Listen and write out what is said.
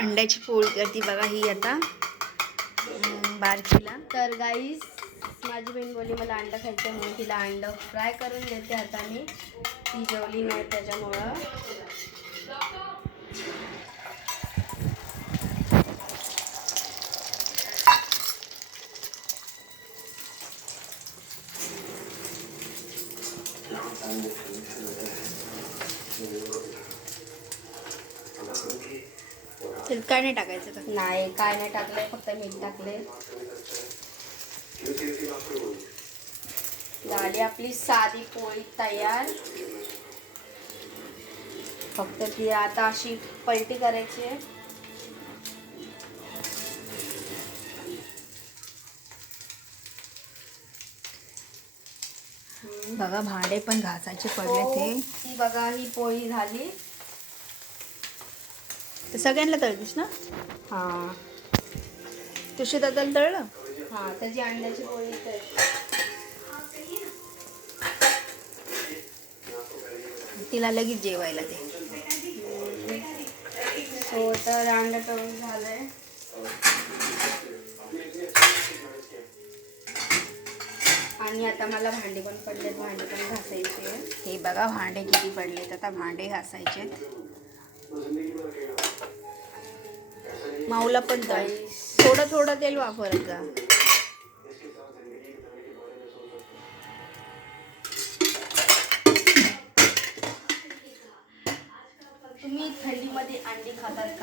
अंड्याची पोळी करते बघा ही आता बारकीला. तर गाईस माझी बहीण बोलली मला अंडा खायचं म्हणून तिला अंडा फ्राय करून देते आता मी. ती जेवली नाही त्याच्यामुळं. त्यात काय नाही टाकायचं का? नाही काय नाही टाकलंय, फक्त मीठ टाकले. झाली आपली साधी पोळी तयार. फक्त ती आता अशी पलटी करायची आहे. बघा भांडे पण घासायचे पडले ते. ती बघा ही पोळी झाली. तर सगळ्यांना तळतीस ना? हां तुझी दादाला तळलं? हां त्याची अंड्याची पोळी तर. तिला लगेच जेवायला दे. हो तर अंडा तळून झालंय. आणि आता मला भांडे पण पडलेत, भांडे पण घासायचे. हे बघा भांडे किती पडलेत, आता भांडे घासायचे. माऊला पण तळ. थोडं थोडं तेल वापरत जा. तुम्ही थंडीमध्ये अंडी खातात का?